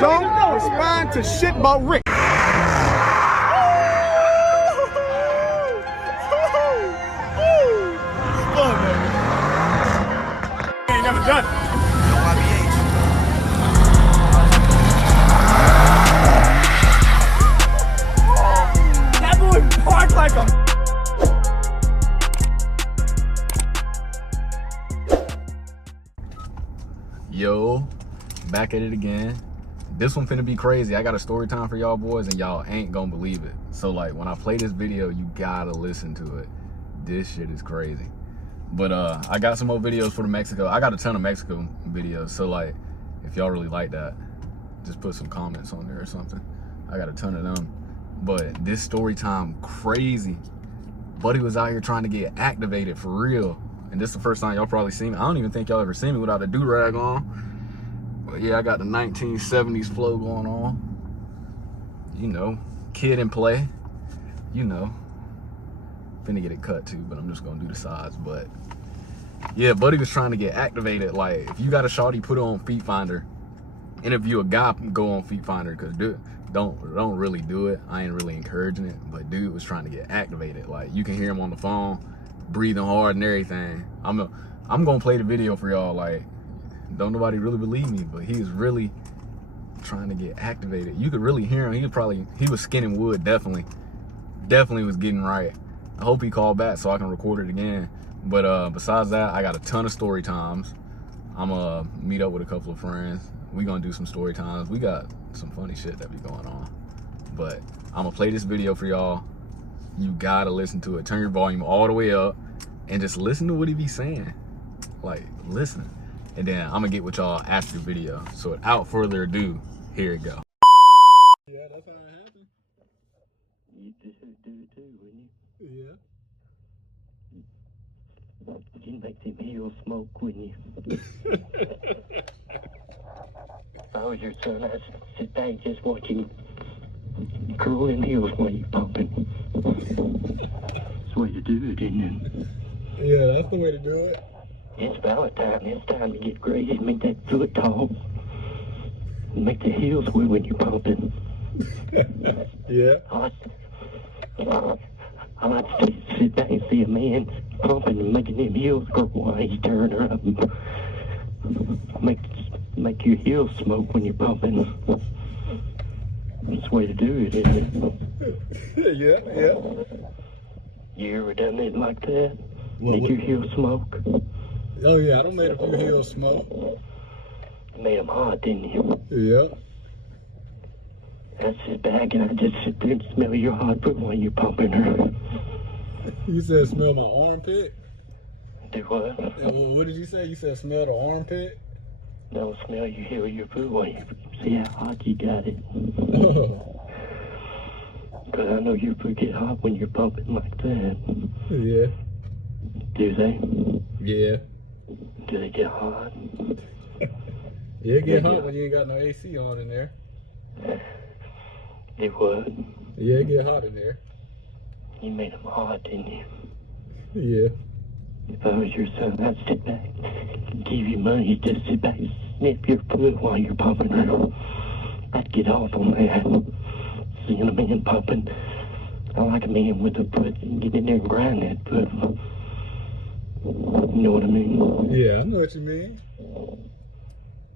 don't respond to shit about Rick. Ain't never done it. That boy parked like a... Yo, back at it again. This one finna be crazy. I got a story time for y'all boys and y'all ain't gonna believe it. So like when I play this video, you gotta listen to it. This shit is crazy. But I got some more videos for the Mexico. I got a ton of Mexico videos. So like if y'all really like that, just put some comments on there or something. I got a ton of them. But this story time crazy. Buddy was out here trying to get activated for real. And this is the first time y'all probably seen me. I don't even think y'all ever seen me without a do-rag on. But yeah, I got the 1970s flow going on. You know, kid and play. You know. Finna get it cut too, but I'm just gonna do the sides. But yeah, Buddy was trying to get activated. Like, if you got a shawty, put it on Feet Finder. And if you a guy, go on Feet Finder, cause dude, don't really do it. I ain't really encouraging it. But dude was trying to get activated. Like, you can hear him on the phone, breathing hard and everything. I'm gonna play the video for y'all. Like, don't nobody really believe me, but he is really trying to get activated. You could really hear him. He was skinning wood. Definitely was getting right. I hope he called back so I can record it again. But besides that, I got a ton of story times. I'm gonna meet up with a couple of friends. We gonna do some story times. We got some funny shit that be going on. But I'm gonna play this video for y'all. You gotta listen to it. Turn your volume all the way up and just listen to what he be saying. Like, listen. And then I'm gonna get with y'all after the video. So without further ado, here it go. Yeah, that's how it happened. You just do it too, wouldn't you? Yeah. You'd make them heels smoke, wouldn't you? If I was your son, I'd sit back and just watch you curl them heels while you're pumping. That's the way to do it, isn't it? Yeah, that's the way to do it. It's Valentine. It's time to get crazy, make that foot tall. Make the heels swim when you're pumping. Yeah. I like to sit back and see a man pumping and making them heels grow while he's tearing her up. Make your heels smoke when you're pumping. That's the way to do it, isn't it? Yeah. You ever done it like that? What? Make your heels smoke? Oh yeah, I done made a few heels smoke. You made them hot, didn't you? Yeah. I sit back and I just sit there and smell your hot foot while you're pumping her. You said smell my armpit? Do what? What did you say? You said smell the armpit? No, smell you hear your foot while you see how hot you got it. Because I know your foot get hot when you're pumping like that. Yeah. Do they? Yeah. Do they get hot? Yeah, it get hot when you ain't got no AC on in there. Do what? Yeah, it get hot in there. You made them hot, didn't you? Yeah. If I was your son, I'd sit back, give you money, just sit back and snip your foot while you're pumping her. I'd get off on that. Seeing a man pumping, I like a man with a foot and get in there and grind that foot. You know what I mean? Yeah, I know what you mean.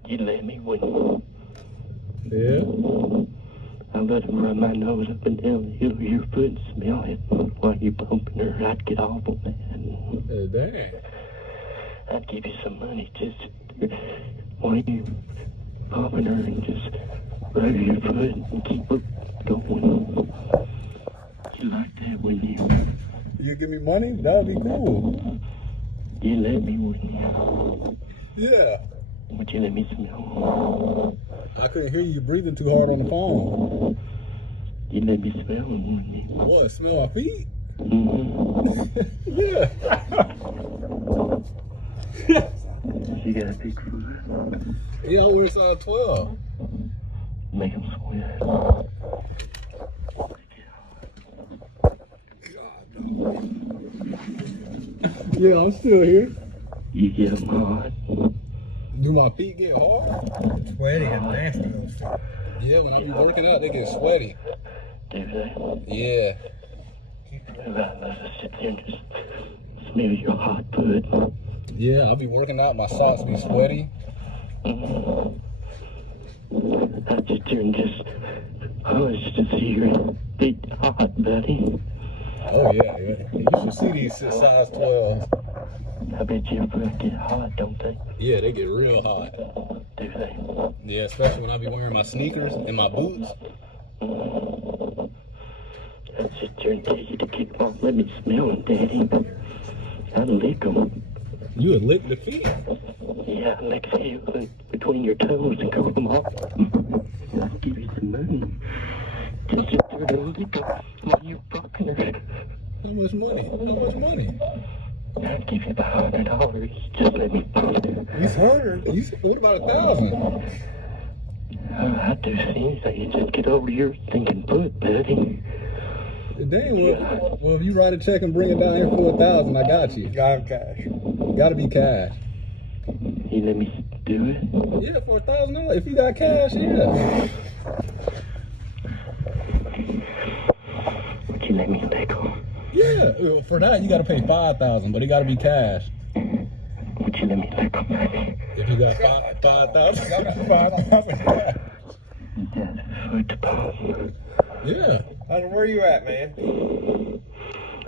You let me, wouldn't you? Yeah. I let him run my nose up and down the heel of your foot and smell it while you're pumping her. I'd get off on that. Dang. I'd give you some money just while you pumping her and just rub your foot and keep her going. You like that, wouldn't you? You give me money? That would be cool. You let me, wouldn't you? Yeah. Would you let me smell? I couldn't hear you breathing too hard on the phone. You let me smell them, wouldn't you? What, smell my feet? Mm-hmm. Yeah. You got a big foot. Yeah, I wear size 12. Make them sweat. Yeah, I'm still here. You get them hot. Do my feet get hard? Sweaty and nasty those feet. Yeah, when I be working out, they get sweaty. Do they? Yeah. Let's just sit there and just smell your hot foot. Yeah, I be working out, my socks be sweaty. I sit there and just, just to see your feet hot, buddy. Oh yeah, yeah. You should see these size 12. I bet your foot get hot, don't they? Yeah, they get real hot. Do they? Yeah, especially when I be wearing my sneakers and my boots. I sit there and tell you to keep off. Let me smell them, Daddy. I lick them. You would lick the feet? Yeah, I lick you between your toes and curl them off. I'll give you some money. Just sit there and lick them while you fucking her. How much money? How much money? I'll give you about $100. Just let me pump it. What about 1,000? I do see that you just get over your thinking foot, buddy. Dang, well, if you write a check and bring it down here for 1,000, I got you. Got cash. Gotta be cash. You let me do it? Yeah, for $1,000. If you got cash, yeah. Would you let me lick them? Yeah, for that you gotta pay 5,000, but it gotta be cash. Would you let me lick them, buddy? If you got 5,000, you got 5,000 cash. That's foot to pump. Yeah. Where you at, man?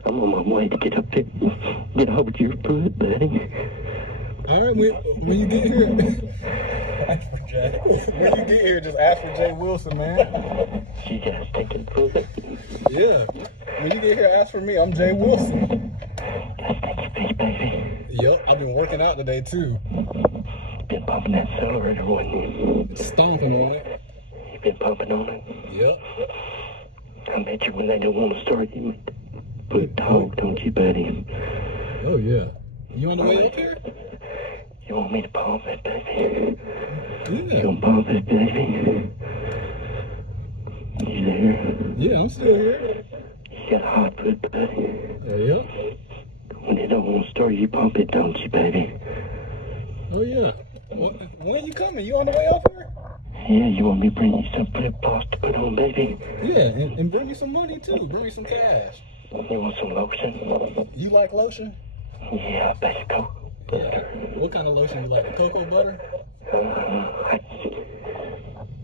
I'm on my way to get up there. Get over to your foot, buddy. All right, when you get here, Ask for Jay. when you get here, just ask for Jay Wilson, man. You guys taking foot? Yeah. When you get here, ask for me. I'm Jay Wilson. That's your feet, baby. Yup, I've been working out today too. Been pumping that accelerator, wasn't you? Stomping on it. You been pumping on it? Yep. I bet you when they don't want to start, you make the foot talk, don't you, buddy? Oh yeah. You on the way up here? You want me to pump it, baby? You Yeah. gonna pump it, baby? You there? Yeah, I'm still here. You got a hot foot, buddy? Yep. When they don't want to start, you pump it, don't you, baby? Oh yeah. When you coming? You on the way up here? Yeah, you want me to bring you some flip-flops to put on, baby? Yeah, and bring me some money too. Bring me some cash. You want some lotion? You like lotion? Yeah, I bet you go. Yeah. What kind of lotion you like? The cocoa butter?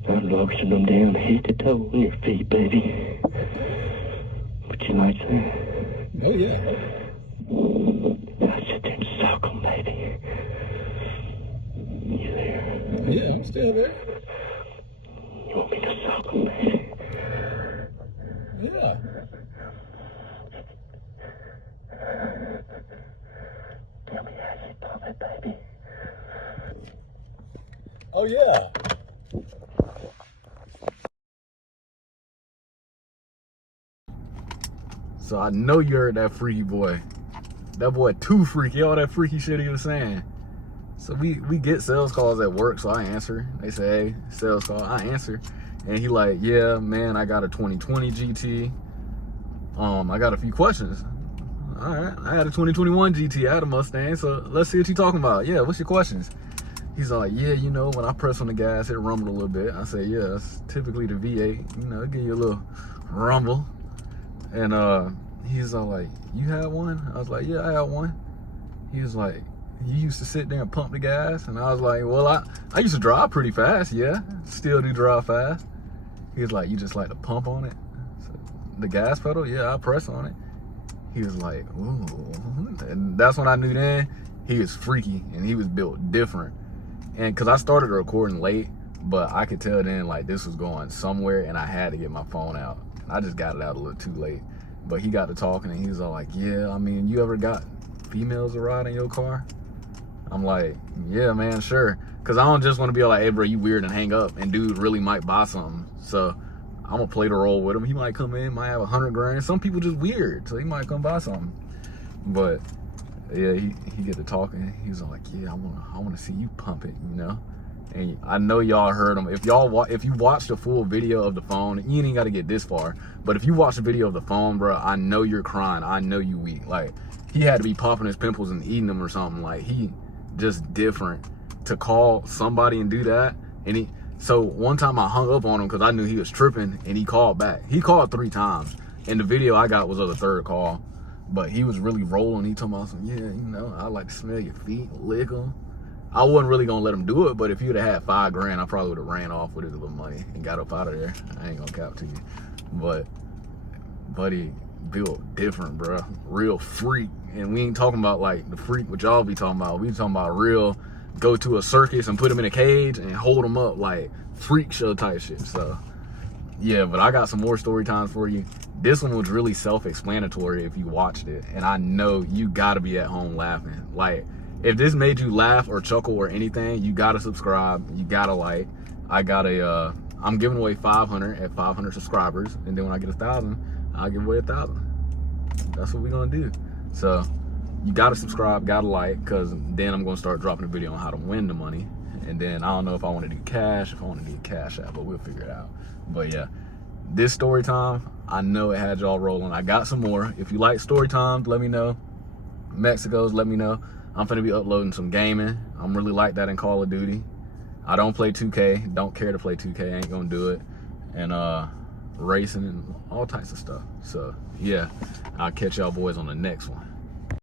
I lotion them down head to toe on your feet, baby. Would you like that? Oh yeah. I sit there and suck them, baby. You there? Yeah, I'm still there. You want me to suck them, baby? Yeah. Tell me how you pump it, baby. Oh yeah. So I know you heard that freaky boy. That boy too freaky, all that freaky shit he was saying. So we get sales calls at work, so I answer. They say, hey, sales call, I answer. And he like, yeah, man, I got a 2020 GT. I got a few questions. All right, I had a 2021 GT, I had a Mustang, so let's see what you talking about. Yeah, what's your questions? He's like, yeah, you know, when I press on the gas, it rumbled a little bit. I say, yeah, it's typically the V8, you know, it give you a little rumble. And he's all like, you had one? I was like, yeah, I had one. He was like, you used to sit there and pump the gas? And I was like, well, I used to drive pretty fast, yeah. Still do drive fast. He was like, you just like to pump on it? So, the gas pedal? Yeah, I press on it. He was like, ooh. And that's when I knew then he was freaky and he was built different. And cause I started recording late, but I could tell then like this was going somewhere and I had to get my phone out. I just got it out a little too late. But he got to talking and he was all like, yeah, I mean, you ever got females to ride in your car? I'm like, yeah, man, sure. Cause I don't just want to be like, hey bro, you weird and hang up, and dude really might buy something. So I'm gonna play the role with him. He might come in, might have 100 grand. Some people just weird, so he might come buy something. But yeah, he get to talking. He was like, yeah, I wanna see you pump it, you know? And I know y'all heard him. If you watch the full video of the phone, you ain't got to get this far. But if you watch the video of the phone, bro, I know you're crying. I know you weak. Like, he had to be popping his pimples and eating them or something. Like, he just different to call somebody and do that. And so one time I hung up on him because I knew he was tripping, and he called back. He called 3 times, and the video I got was of the 3rd call. But he was really rolling. He told me, yeah, you know, I like to smell your feet, lick them. I wasn't really gonna let him do it, but if he would have had $5 grand, I probably would have ran off with his little money and got up out of there. I ain't gonna cap to you. But buddy built different, bro. Real freak. And we ain't talking about like the freak what y'all be talking about. We talking about real go to a circus and put him in a cage and hold him up like freak show type shit. So yeah, but I got some more story times for you. This one was really self-explanatory if you watched it, and I know you gotta be at home laughing. Like, if this made you laugh or chuckle or anything, you gotta subscribe, you gotta like. I'm giving away 500 at 500 subscribers, and then when I get 1,000, I'll give away 1,000. That's what we're gonna do. So you gotta subscribe, gotta like, cause then I'm gonna start dropping a video on how to win the money. And then I don't know if I want to do cash, if I want to do cash out, but we'll figure it out. But yeah, this story time, I know it had y'all rolling. I got some more. If you like story times, let me know. Mexico's, let me know. I'm finna be uploading some gaming. I'm really like that in Call of Duty. I don't play 2K, don't care to play 2K, ain't gonna do it. And racing and all types of stuff. So yeah, I'll catch y'all boys on the next one.